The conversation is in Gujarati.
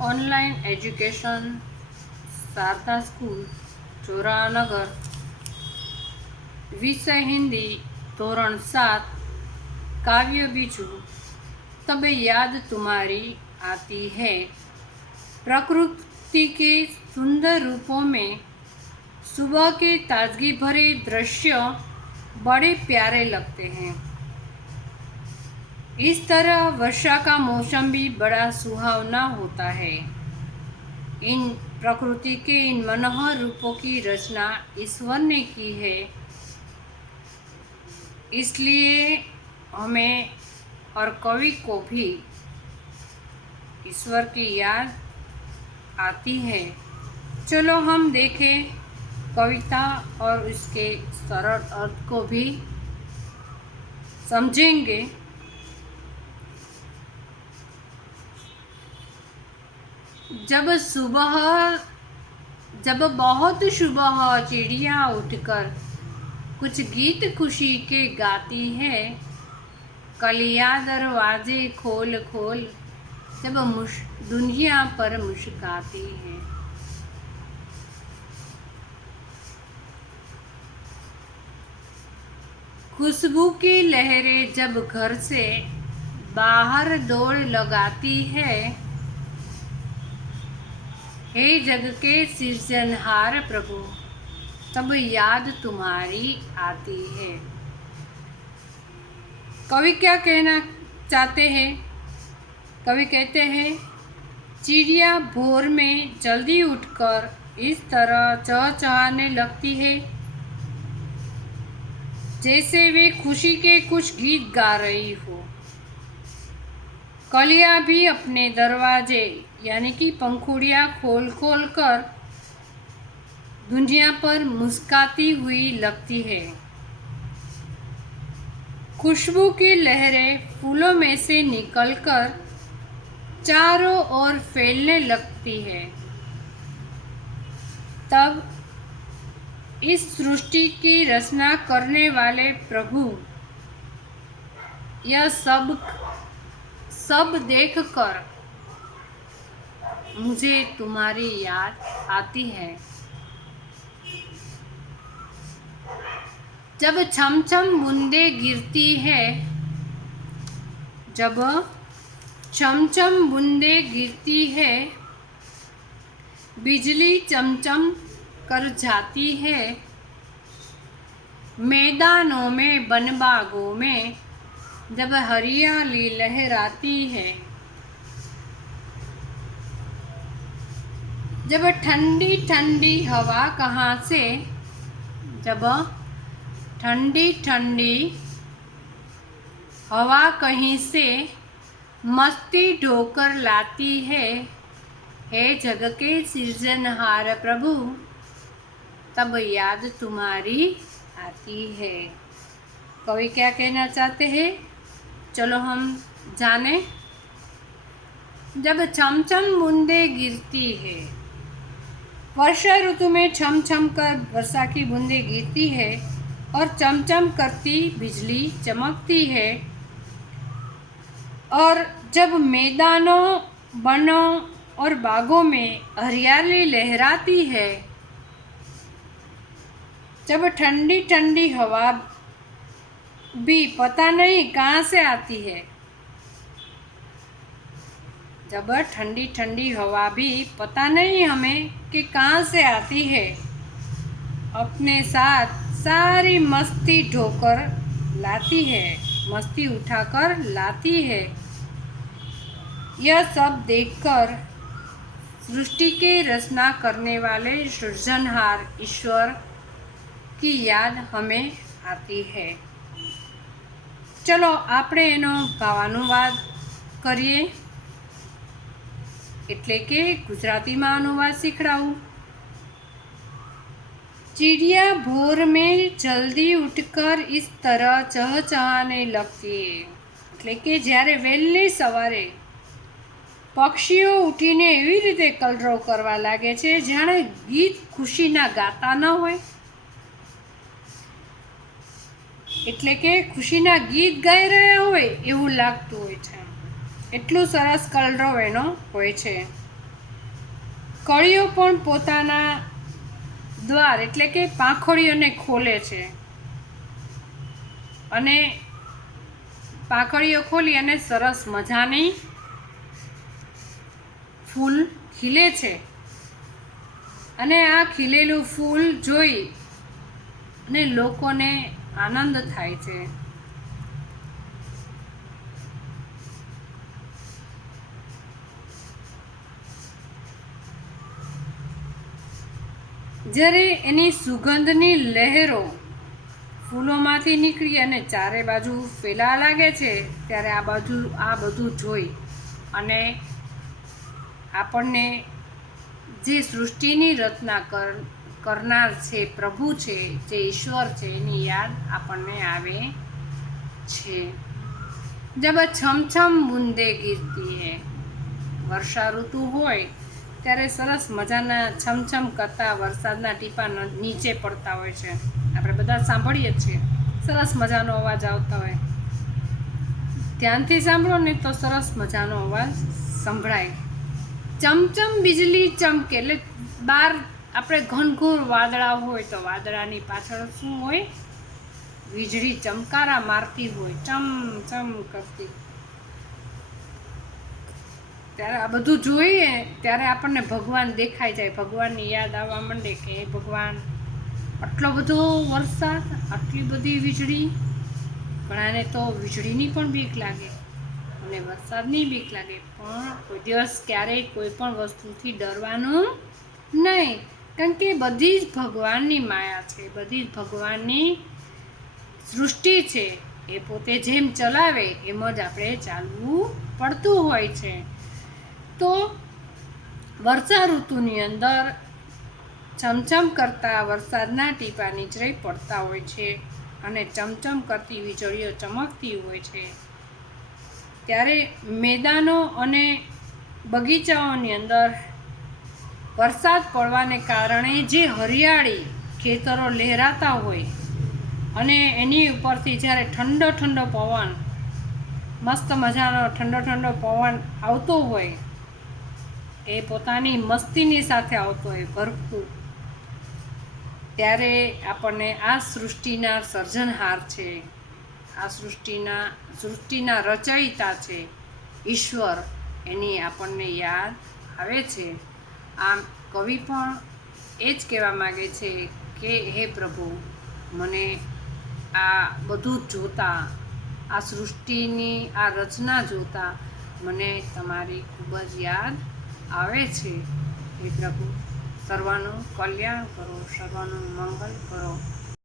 Online education Sharda school Choranagar. विषय हिंदी धोरण 7 काव्य बीजू। तब याद तुम्हारी आती है। प्रकृति के सुंदर रूपों में सुबह के ताजगी भरे दृश्य बड़े प्यारे लगते हैं। इस तरह वर्षा का मौसम भी बड़ा सुहावना होता है। इन प्रकृति के इन मनोहर रूपों की रचना ईश्वर ने की है, इसलिए हमें और कवि को भी ईश्वर की याद आती है। चलो हम देखें कविता और उसके सरल अर्थ को भी समझेंगे। जब बहुत सुबह चिड़िया उठकर कुछ गीत खुशी के गाती है, कलियां दरवाजे खोल खोल जब दुनिया पर मुस्काती है। खुशबू की लहरें जब घर से बाहर दौड़ लगाती है, हे जग के सृजनहार प्रभु, तब याद तुम्हारी आती है। कवि क्या कहना चाहते हैं? कवि कहते हैं, चिड़िया भोर में जल्दी उठकर इस तरह चहचहाने लगती है जैसे वे खुशी के कुछ गीत गा रही हो। कलियां भी अपने दरवाजे यानी कि पंखुड़ियां खोल खोल कर दुनिया पर मुस्काती हुई लगती है। खुशबू की लहरें फूलों में से निकलकर चारों ओर फैलने लगती है। तब इस सृष्टि की रचना करने वाले प्रभु यह सब देखकर मुझे तुम्हारी याद आती है। जब छमछम बूंदे गिरती है, जब छमछम बूंदे गिरती है, बिजली चमचम कर जाती है, मैदानों में बनबागों में जब हरियाली लहराती है, जब ठंडी ठंडी हवा कहाँ से, जब ठंडी ठंडी हवा कहीं से मस्ती ढोकर लाती है, हे जग के सृजनहार प्रभु, तब याद तुम्हारी आती है। कवि क्या कहना चाहते हैं? चलो हम जाने। जब छमछम बूंदे गिरती है, वर्षा ऋतु में छम छम कर वर्षा की बूंदें गिरती है और चमचम करती बिजली चमकती है। और जब मैदानों, वनों और बागों में हरियाली लहराती है, जब ठंडी ठंडी हवा भी पता नहीं कहाँ से आती है, जब ठंडी ठंडी हवा भी पता नहीं हमें कि कहाँ से आती है, अपने साथ सारी मस्ती ढोकर लाती है, मस्ती उठाकर लाती है। यह सब देखकर सृष्टि के रचना करने वाले सृजनहार ईश्वर की याद हमें आती है। चलो આપણે એનો ભાવાનુવાદ કરીએ, એટલે કે ગુજરાતીમાં अनुवाद શીખડાવું। चिड़िया भोर में जल्दी उठकर इस तरह चहचहाने लगती है, એટલે કે જ્યારે વહેલી સવારે પક્ષીઓ ઉઠીને એવી રીતે કલરવ કરવા લાગે છે જાણે ગીત ખુશીના ગાતા ન હોય, એટલે કે ખુશીના ગીત ગાઈ રહ્યા હોય એવું લાગતું હોય છે। એટલું સરસ કલરવ એનો હોય છે। કળીઓ પણ પોતાના દ્વાર એટલે કે પાંખડીઓને ખોલે છે અને પાંખડીઓ ખોલી અને સરસ મજાની ફૂલ ખીલે છે અને આ ખીલેલું ફૂલ જોઈ અને લોકોને આનંદ થાય છે. જ્યારે એની સુગંધની લહેરો ફૂલોમાંથી નીકળી અને ચારે બાજુ ફેલાવા લાગે છે ત્યારે આ બધું જોઈ અને આપણને જે સૃષ્ટિની રચના કરનાર છે, પ્રભુ છે, જે ઈશ્વર છે, એની યાદ આપણને આવે છે. જબ છમછમ બૂંદે ગીરતી હૈ, વર્ષા ઋતુ હોય ત્યારે સરસ મજાના છમછમ કરતા વરસાદના ટીપા નીચે પડતા હોય છે. આપણે બધા સાંભળીએ છીએ, સરસ મજાનો અવાજ આવતો હોય. ધ્યાનથી સાંભળો ને તો સરસ મજાનો અવાજ સંભળાય. ચમચમ બીજળી ચમકે એટલે બહાર આપણે ઘનઘોર વાદળા હોય તો વાદળાની પાછળ શું હોય? વીજળી ચમકારા મારતી હોય, ચમ કરતી. ત્યારે આ બધું જોઈએ ત્યારે આપણને ભગવાન દેખાઈ જાય, ભગવાનની યાદ આવવા માંડે કે હે ભગવાન, આટલો બધો વરસાદ, આટલી બધી વીજળી. ઘણાને તો વીજળીની પણ બીક લાગે અને વરસાદની બીક લાગે, પણ કોઈ દિવસ ક્યારેય કોઈ પણ વસ્તુથી ડરવાનું નહીં, કારણ કે બધી જ ભગવાનની માયા છે, બધી જ ભગવાનની સૃષ્ટિ છે. એ પોતે જેમ ચલાવે એમ જ આપણે ચાલવું પડતું હોય છે. તો વર્ષા ઋતુની અંદર ચમચમ કરતા વરસાદના ટીપા નીચે પડતા હોય છે અને ચમચમ કરતી વીજળીઓ ચમકતી હોય છે. ત્યારે મેદાનો અને બગીચાઓની અંદર વરસાદ પડવાને કારણે જે હરિયાળી, ખેતરો લહેરાતા હોય અને એની ઉપરથી જ્યારે ઠંડો પવન, મસ્ત મજાનો ઠંડો પવન આવતો હોય, એ પોતાની મસ્તીની સાથે આવતો હોય ભરપૂર, ત્યારે આપણને આ સૃષ્ટિના સર્જનહાર છે, આ સૃષ્ટિના રચયિતા છે ઈશ્વર, એની આપણને યાદ આવે છે. આમ કવિ પણ એ જ કહેવા માગે છે કે હે પ્રભુ, મને આ બધું જોતા, આ સૃષ્ટિની આ રચના જોતા મને તમારી ખૂબ જ યાદ આવે છે. હે પ્રભુ, સર્વનું કલ્યાણ કરો, સર્વનું મંગલ કરો.